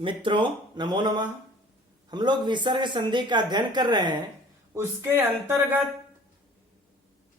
मित्रों नमो नमः। हम लोग विसर्ग संधि का अध्ययन कर रहे हैं। उसके अंतर्गत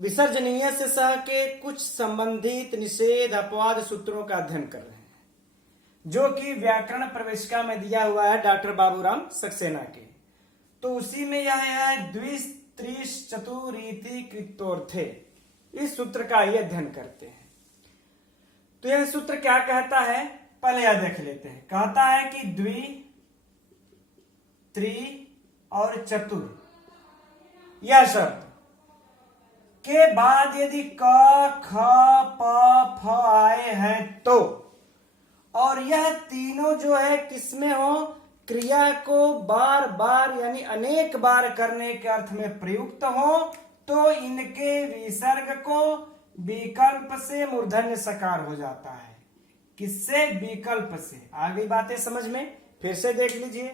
विसर्जनीय से सह के कुछ संबंधित निषेध अपवाद सूत्रों का अध्ययन कर रहे हैं, जो कि व्याकरण प्रवेशिका में दिया हुआ है डॉक्टर बाबूराम सक्सेना के। तो उसी में यह है द्विस त्रिश चतुरीति कृतोर्थे। इस सूत्र का ही अध्ययन करते हैं। तो यह सूत्र क्या कहता है, पहले यह देख लेते हैं। कहता है कि द्वि, त्रि और चतुर यह शब्द के बाद यदि क ख प फ आए हैं तो, और यह तीनों जो है किसमें हो, क्रिया को बार बार यानी अनेक बार करने के अर्थ में प्रयुक्त हो, तो इनके विसर्ग को विकल्प से मूर्धन्य सकार हो जाता है। किससे? विकल्प से। आ गई बातें समझ में? फिर से देख लीजिए।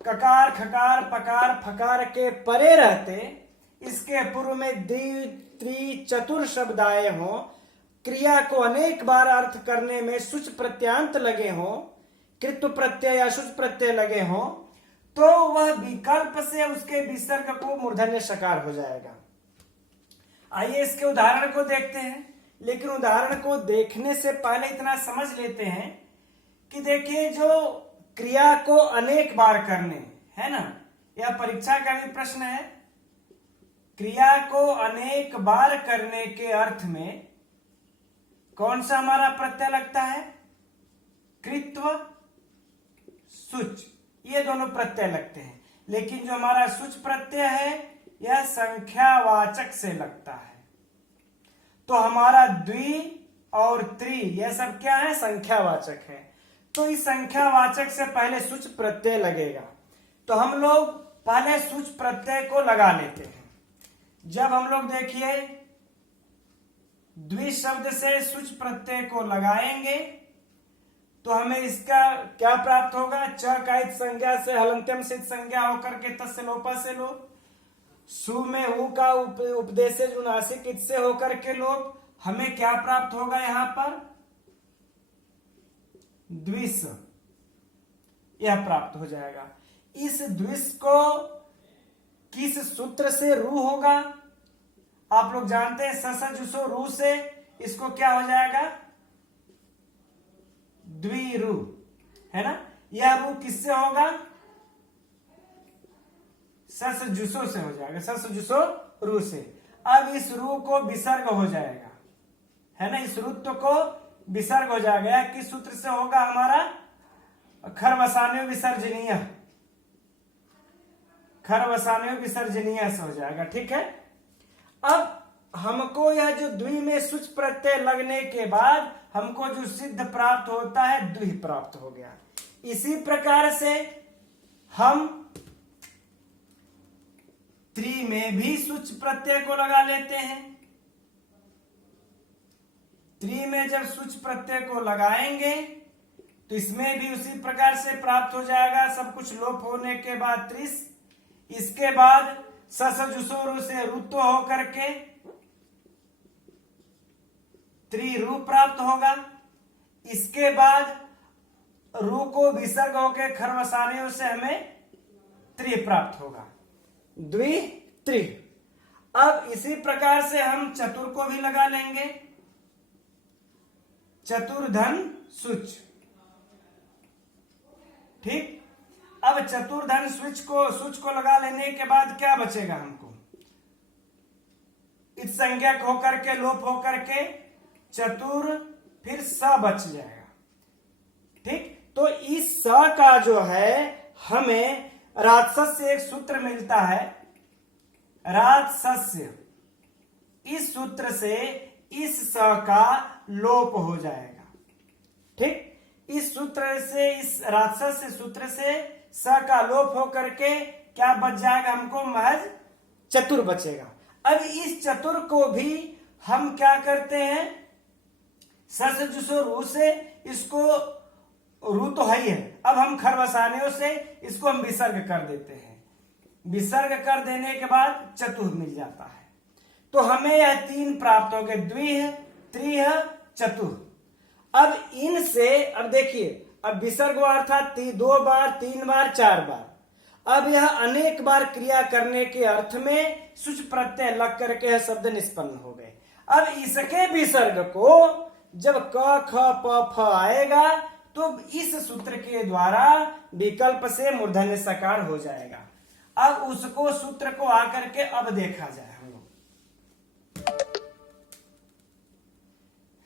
ककार खकार पकार फकार के परे रहते इसके पूर्व में द्वि त्रि चतुर शब्द आए हो, क्रिया को अनेक बार अर्थ करने में सुच प्रत्यांत लगे हो, कृत्व प्रत्यय या सुच प्रत्यय लगे हो, तो वह विकल्प से उसके विसर्ग को मूर्धन्य सकार हो जाएगा। आइए इसके उदाहरण को देखते हैं। लेकिन उदाहरण को देखने से पहले इतना समझ लेते हैं कि देखिए, जो क्रिया को अनेक बार करने है ना, यह परीक्षा का भी प्रश्न है। क्रिया को अनेक बार करने के अर्थ में कौन सा हमारा प्रत्यय लगता है? कृत्व सुच, ये दोनों प्रत्यय लगते हैं। लेकिन जो हमारा सुच प्रत्यय है यह संख्यावाचक से लगता है। तो हमारा द्वि और त्रि यह सब क्या है? संख्यावाचक है। तो इस संख्यावाचक से पहले सुच प्रत्यय लगेगा। तो हम लोग पहले सुच प्रत्यय को लगा लेते हैं। जब हम लोग देखिए द्वि शब्द से सुच प्रत्यय को लगाएंगे तो हमें इसका क्या प्राप्त होगा? च का इत संज्ञा से हलंत्यम सिद्ध संज्ञा होकर के तस्य लोपा से लोप, सु में उ का उपदेश जुनासिक इत से होकर के लोप। हमें क्या प्राप्त होगा? यहां पर द्विस, यह प्राप्त हो जाएगा। इस द्विस को किस सूत्र से रू होगा? आप लोग जानते हैं ससजुसो रू से इसको क्या हो जाएगा? द्विरु, है ना। यह रू किससे होगा? ससजुसो से हो जाएगा, ससजुसो रू से। अब इस रू को विसर्ग हो जाएगा, है ना। इस रुत्व को विसर्ग हो जाएगा। किस सूत्र से होगा? हमारा खरवसान्य विसर्जनीय, खरवसान्य विसर्जनीय से हो जाएगा। ठीक है। अब हमको यह जो द्वि में सुच प्रत्यय लगने के बाद हमको जो सिद्ध प्राप्त होता है द्वि प्राप्त हो गया। इसी प्रकार से हम त्रि में भी सुच प्रत्यय को लगा लेते हैं। त्रि में जब सुच प्रत्यय को लगाएंगे तो इसमें भी उसी प्रकार से प्राप्त हो जाएगा। सब कुछ लोप होने के बाद त्रिस, इसके बाद ससजुसोरु से रुत्व होकर के त्रिरु प्राप्त होगा। इसके बाद रु को विसर्ग होकर खरवसान्यों से हमें त्रि प्राप्त होगा, द्वि त्रि। अब इसी प्रकार से हम चतुर को भी लगा लेंगे। चतुर्धन सुच, ठीक। अब चतुर्धन सुच को लगा लेने के बाद क्या बचेगा? हमको इस संज्ञक होकर के लोप होकर के चतुर, फिर स बच जाएगा। ठीक। तो इस स का जो है हमें राजसस से एक सूत्र मिलता है, राजसस्य। इस सूत्र से इस स का लोप हो जाएगा। ठीक। इस सूत्र से, इस राजसस्य सूत्र से स का लोप होकर के क्या बच जाएगा? हमको महज चतुर बचेगा। अब इस चतुर को भी हम क्या करते हैं? ससजुसो रू से इसको, रू तो है ही है, अब हम खरवसान्यों से इसको हम विसर्ग कर देते हैं। विसर्ग कर देने के बाद चतुर मिल जाता है। तो हमें यह तीन प्राप्त हो गए, द्विह त्रिह चतुर। अब इनसे, अब देखिए, अब विसर्ग हुआ अर्थात 2 बार, 3 बार, 4 बार। अब यह अनेक बार क्रिया करने के अर्थ में सुच प्रत्यय लग करके यह शब्द निष्पन्न हो गए। अब इसके विसर्ग को जब क ख प फ आएगा तो इस सूत्र के द्वारा विकल्प से मूर्धन्य सकार हो जाएगा। अब उसको सूत्र को आकर के अब देखा जाए हम लोग।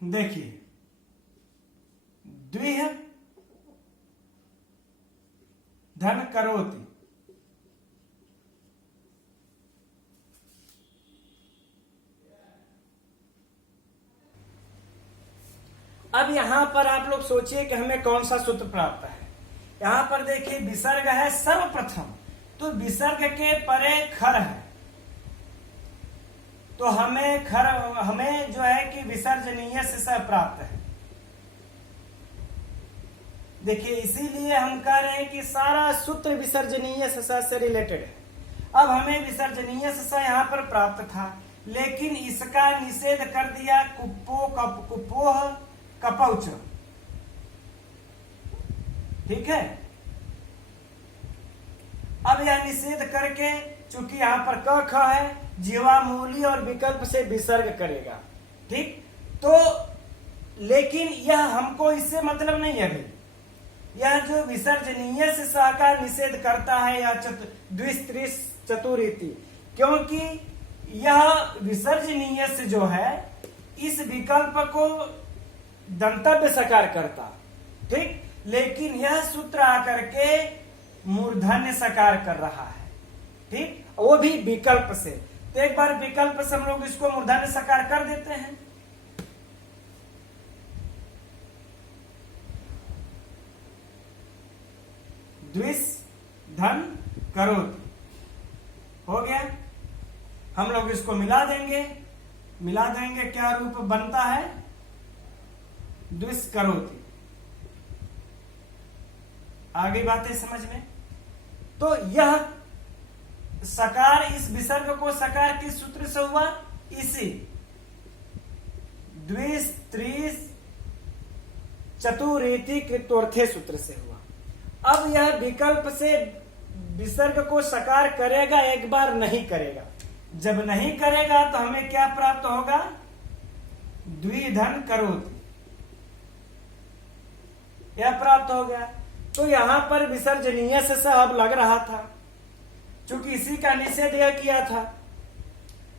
देखिए, द्विह धन करोति, अब यहां पर आप लोग सोचिए कि हमें कौन सा सूत्र प्राप्त है। यहां पर देखिए विसर्ग है सर्वप्रथम, तो विसर्ग के परे खर है, तो हमें जो है कि विसर्जनीय से स प्राप्त है। देखिए इसीलिए हम कह रहे हैं कि सारा सूत्र विसर्जनीय से रिलेटेड है। अब हमें विसर्जनीय से यहां पर प्राप्त था, लेकिन इसका निषेध कर दिया कुपोह कपौच। ठीक है, अब यह निषेध करके चूंकि यहां पर क ख है, जीवा मूली और विकल्प से विसर्ग करेगा। ठीक, तो लेकिन यह हमको इससे मतलब नहीं है भाई। यह जो विसर्जनीय से स का निषेध करता है या द्विस त्रिस चतुरीति, क्योंकि यह विसर्जनीय से जो है इस विकल्प को दंतव्य सकार करता। ठीक, लेकिन यह सूत्र आकर के मूर्धन्य सकार कर रहा है। ठीक, वो भी विकल्प से। तो एक बार विकल्प से हम लोग इसको मूर्धन्य सकार कर देते हैं। द्विस धन करोति हो गया। हम लोग इसको मिला देंगे, क्या रूप बनता है, द्विस करोति। आगे बातें समझ में। तो यह सकार, इस विसर्ग को सकार किस सूत्र से हुआ, इसी द्विस त्रिस चतुरेति कृतोर्थे सूत्र से हुआ। अब यह विकल्प से विसर्ग को सकार करेगा, एक बार नहीं करेगा। जब नहीं करेगा तो हमें क्या प्राप्त होगा, द्विधन करोति, यह प्राप्त हो गया। तो यहां पर विसर्जनीय से अब लग रहा था, चूंकि इसी का निषेध यह किया था,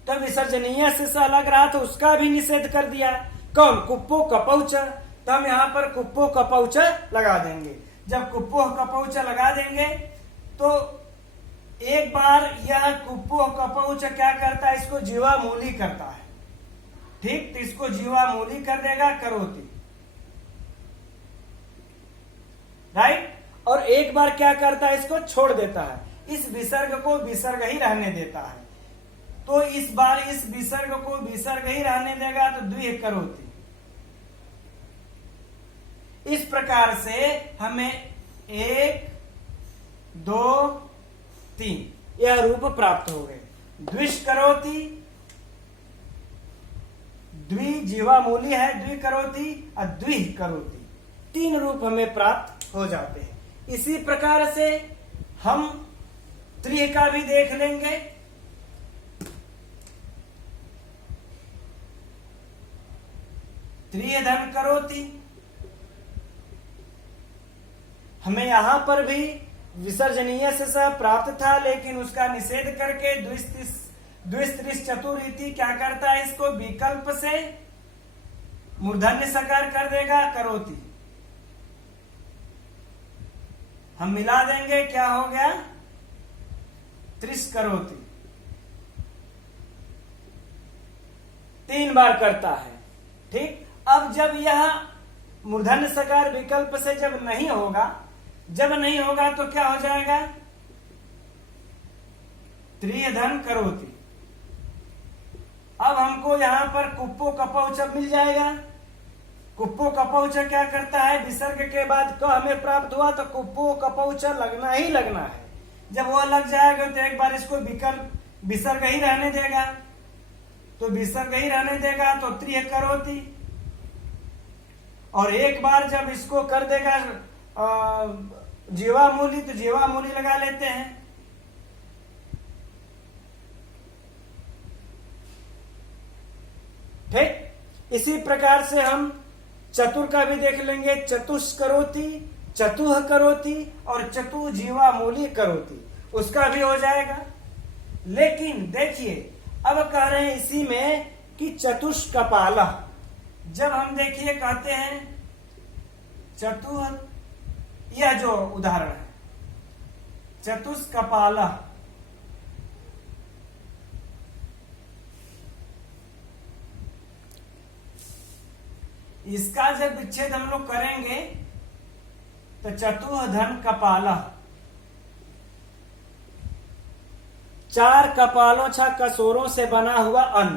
तो विसर्जनीय से लग रहा था, उसका भी निषेध कर दिया। कौन, कुप्पो कपौच। तो हम यहां पर कुप्पो कपौच लगा देंगे। जब कुप्पो कपौच लगा देंगे तो एक बार यह कुप्पो कपौच क्या करता है, इसको जीवा मूली करता है। ठीक, तो इसको जीवा मूली कर देगा करोति, राइट। और एक बार क्या करता है, इसको छोड़ देता है, इस विसर्ग को विसर्ग ही रहने देता है। तो इस बार इस विसर्ग को विसर्ग ही रहने देगा, तो द्विह करोति। इस प्रकार से हमें 1 2 3 यह रूप प्राप्त हो गए। द्विष करोति, द्वि जीवा मूली है, द्वि करोति और द्विह करोति, 3 रूप हमें प्राप्त हो जाते हैं। इसी प्रकार से हम त्रिह का भी देख लेंगे। त्रिय धन करोति, हमें यहां पर भी विसर्जनीय से प्राप्त था, लेकिन उसका निषेध करके द्विस्त्रिस चतुरीति क्या करता है, इसको विकल्प से मूर्धन्य सकार कर देगा करोति। हम मिला देंगे, क्या हो गया, त्रिस करोति। 3 बार करता है। ठीक, अब जब यह मूर्धन्य सकार विकल्प से जब नहीं होगा तो क्या हो जाएगा, त्रिय धन करोति। अब हमको यहां पर कुप्पो कपौच मिल जाएगा। कुप्पो कपौच क्या करता है, विसर्ग के बाद क हमें प्राप्त हुआ, तो कुप्पो कपौच लगना ही लगना है। जब वो लग जाएगा तो एक बार इसको विकल्प विसर्ग ही रहने देगा, तो विसर्ग ही रहने देगा तो त्रिय करोति। और एक बार जब इसको कर देगा जीवामूली, तो जीवामूली लगा लेते हैं। ठीक, इसी प्रकार से हम चतुर का भी देख लेंगे। चतुष्करोति, चतुह करोति और चतु जीवामूली करोति, उसका भी हो जाएगा। लेकिन देखिए अब कह रहे हैं इसी में कि चतुष्कपाल, जब हम देखिए कहते हैं चतुह, यह जो उदाहरण है चतुष्कपाल, इसका जब विच्छेद हम लोग करेंगे तो चतुह धन कपाल, चार कपालों छह कसोरों से बना हुआ अन्न।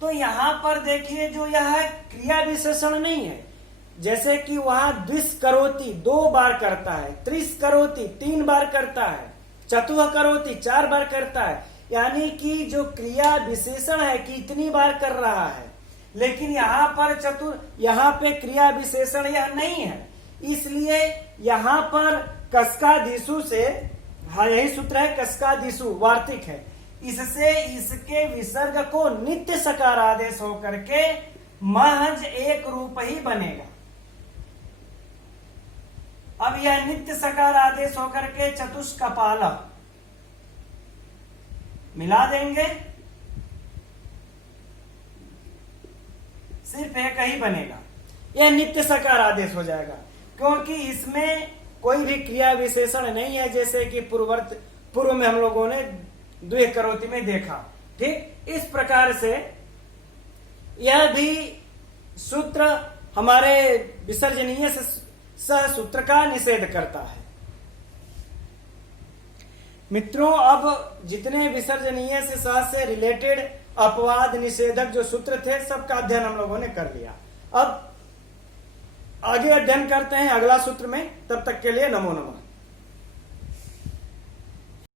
तो यहां पर देखिए जो यह क्रिया विशेषण नहीं है, जैसे कि वहां द्विस करोति 2 बार करता है, त्रिस करोति 3 बार करता है, चतुह करोति 4 बार करता है, यानी कि जो क्रिया विशेषण है कि इतनी बार कर रहा है। लेकिन यहाँ पर चतुर, यहाँ पे क्रिया विशेषण यह नहीं है, इसलिए यहाँ पर कस्कादिषु से, हाँ यही सूत्र है, कस्कादिषु वार्तिक है, इससे इसके विसर्ग को नित्य सकार आदेश होकर के महज एक रूप ही बनेगा। अब यह नित्य सकार आदेश होकर के चतुष्कपाल मिला देंगे, सिर्फ एक ही बनेगा, यह नित्य सकार आदेश हो जाएगा, क्योंकि इसमें कोई भी क्रिया विशेषण नहीं है, जैसे कि पूर्व में हम लोगों ने द्वे करोति में देखा। ठीक, इस प्रकार से यह भी सूत्र हमारे विसर्जनीय सह सूत्र का निषेध करता है। मित्रों, अब जितने विसर्जनीय से सह से रिलेटेड अपवाद निषेधक जो सूत्र थे, सबका अध्ययन हम लोगों ने कर लिया। अब आगे अध्ययन करते हैं अगला सूत्र में, तब तक के लिए नमो नमः।